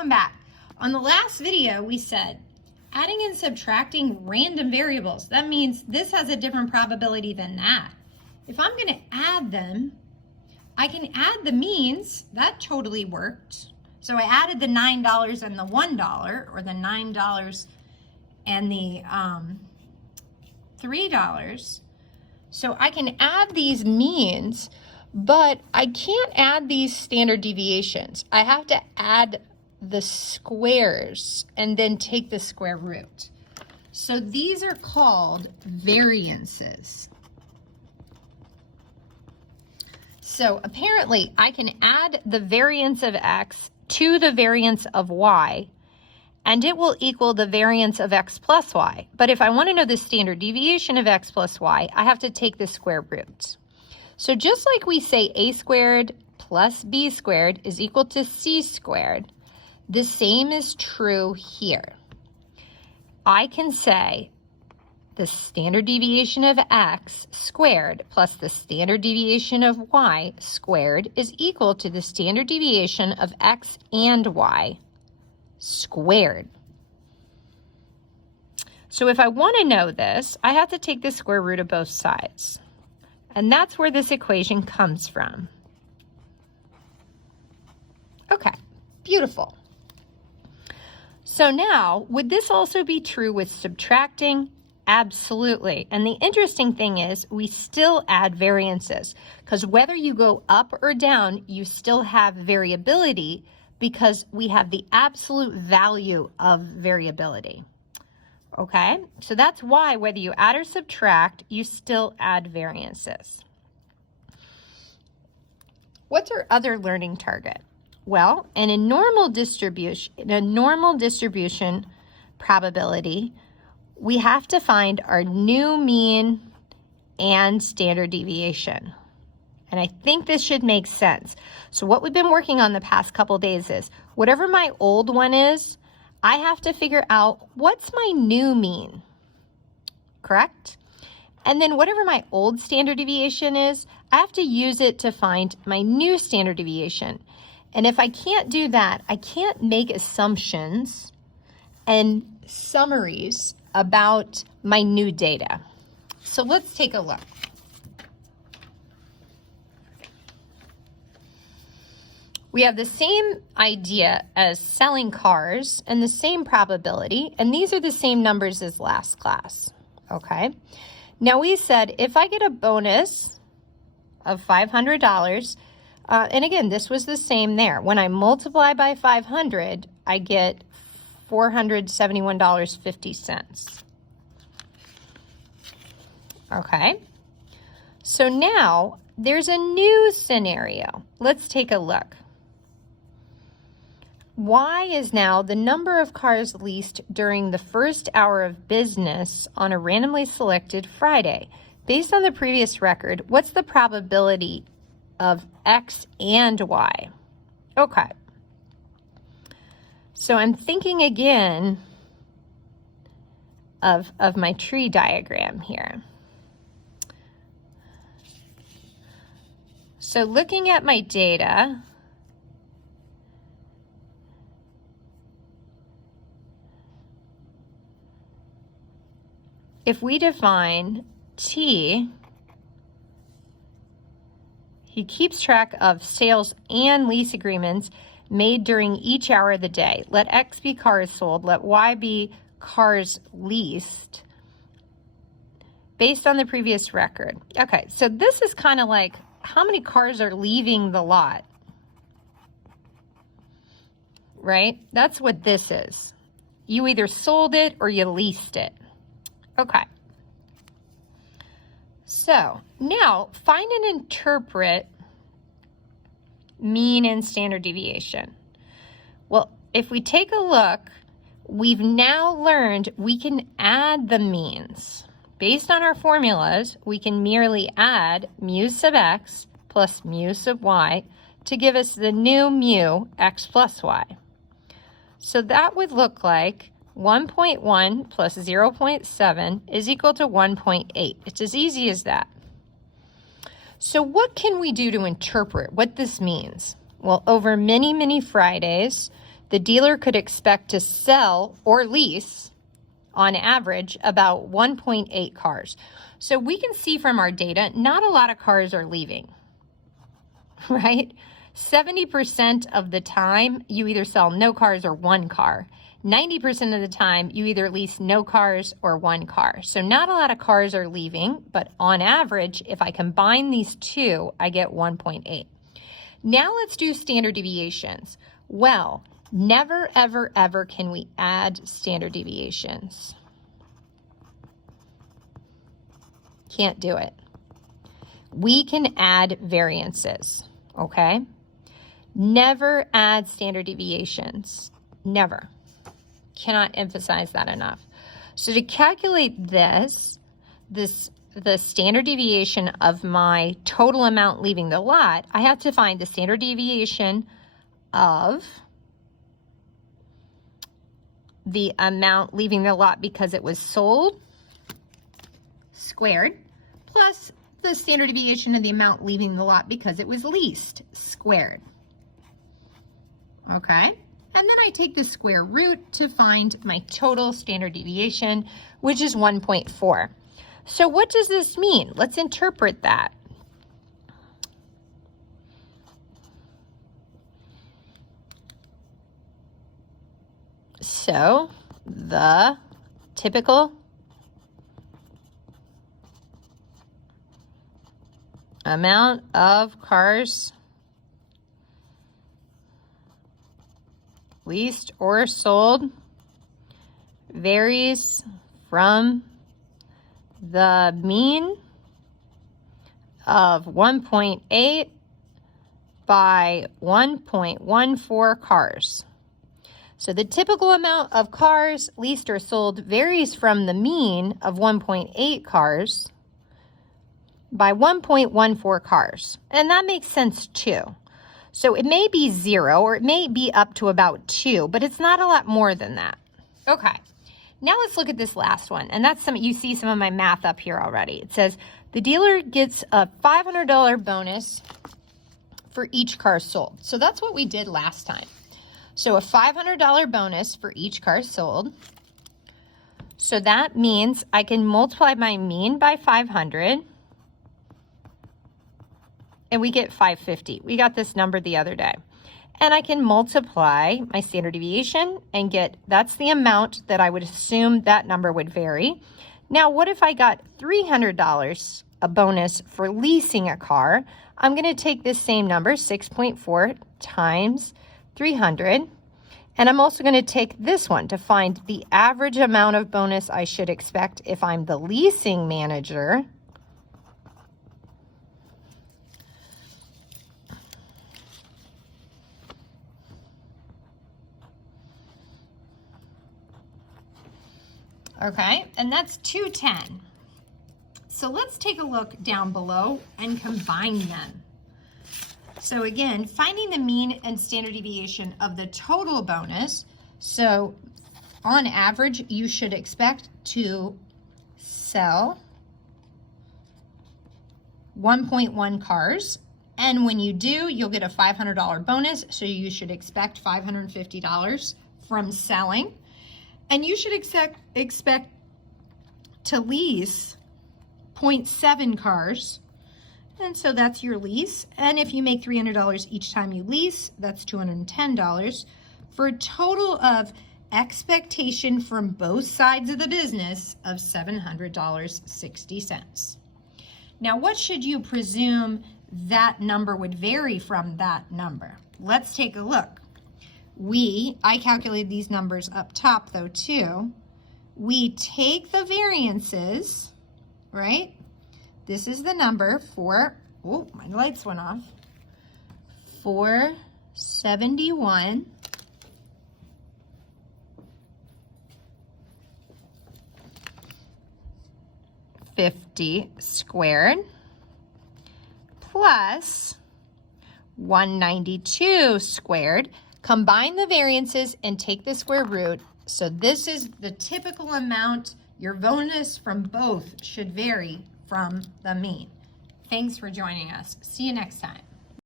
welcome back. On the last video, we said adding and subtracting random variables. That means this has a different probability than that. If I'm going to add them, I can add the means. That totally worked. So I added the $9 and the $1, or the $9 and the $3. So I can add these means, but I can't add these standard deviations. I have to add the squares and then take the square root. So these are called variances. So apparently I can add the variance of x to the variance of y, and it will equal the variance of x plus y. But if I want to know the standard deviation of x plus y, I have to take the square root. So just like we say a squared plus b squared is equal to c squared, the same is true here. I can say the standard deviation of x squared plus the standard deviation of y squared is equal to the standard deviation of x and y squared. So if I want to know this, I have to take the square root of both sides. And that's where this equation comes from. Okay, beautiful. So now, would this also be true with subtracting? Absolutely. And the interesting thing is we still add variances, because whether you go up or down, you still have variability because we have the absolute value of variability. Okay, so that's why whether you add or subtract, you still add variances. What's our other learning target? Well, in a normal distribution probability, we have to find our new mean and standard deviation. And I think this should make sense. So what we've been working on the past couple days is whatever my old one is, I have to figure out what's my new mean, correct? And then whatever my old standard deviation is, I have to use it to find my new standard deviation. And if I can't do that, I can't make assumptions and summaries about my new data. So let's take a look. We have the same idea as selling cars and the same probability, and these are the same numbers as last class, okay? Now we said if I get a bonus of $500, and again, this was the same there. When I multiply by 500, I get $471.50. Okay, so now there's a new scenario. Let's take a look. Y is now the number of cars leased during the first hour of business on a randomly selected Friday. Based on the previous record, what's the probability of X and Y? Okay. So I'm thinking again of my tree diagram here. So looking at my data, if we define T, he keeps track of sales and lease agreements made during each hour of the day. Let X be cars sold, let Y be cars leased based on the previous record. Okay, so this is kind of like how many cars are leaving the lot, right? That's what this is. You either sold it or you leased it. Okay. So now find and interpret mean and standard deviation. Well, if we take a look, we've now learned we can add the means. Based on our formulas, we can merely add mu sub x plus mu sub y to give us the new mu x plus y. So that would look like 1.1 plus 0.7 is equal to 1.8. It's as easy as that. So what can we do to interpret what this means? Well, over many, many Fridays, the dealer could expect to sell or lease, on average, about 1.8 cars. So we can see from our data, not a lot of cars are leaving, right? 70% of the time, you either sell no cars or one car. 90% of the time, you either lease no cars or one car. So not a lot of cars are leaving, but on average, if I combine these two, I get 1.8. Now let's do standard deviations. Well, never, ever, ever can we add standard deviations. Can't do it. We can add variances, okay? Never add standard deviations. Never. Cannot emphasize that enough. So to calculate the standard deviation of my total amount leaving the lot, I have to find the standard deviation of the amount leaving the lot because it was sold squared plus the standard deviation of the amount leaving the lot because it was leased squared. Okay? And then I take the square root to find my total standard deviation, which is 1.4. So what does this mean? Let's interpret that. So the typical amount of cars leased or sold varies from the mean of 1.8 by 1.14 cars. So the typical amount of cars leased or sold varies from the mean of 1.8 cars by 1.14 cars. And that makes sense too. So it may be 0 or it may be up to about 2, but it's not a lot more than that. Okay, now let's look at this last one. And that's you see some of my math up here already. It says the dealer gets a $500 bonus for each car sold. So that's what we did last time. So a $500 bonus for each car sold. So that means I can multiply my mean by 500. And we get 550. We got this number the other day. And I can multiply my standard deviation and get, that's the amount that I would assume that number would vary. Now, what if I got $300 a bonus for leasing a car? I'm going to take this same number, 6.4 times 300. And I'm also going to take this one to find the average amount of bonus I should expect if I'm the leasing manager. Okay, and that's 210. So let's take a look down below and combine them. So again, finding the mean and standard deviation of the total bonus. So on average, you should expect to sell 1.1 cars. And when you do, you'll get a $500 bonus. So you should expect $550 from selling. And you should expect to lease 0.7 cars. And so that's your lease. And if you make $300 each time you lease, that's $210 for a total of expectation from both sides of the business of $700.60. Now, what should you presume that number would vary from that number? Let's take a look. I calculated these numbers up top though too. We take the variances, right? This is the number for, oh, my lights went off. 471 50 squared plus 192 squared. Combine the variances and take the square root. So this is the typical amount. Your bonus from both should vary from the mean. Thanks for joining us. See you next time.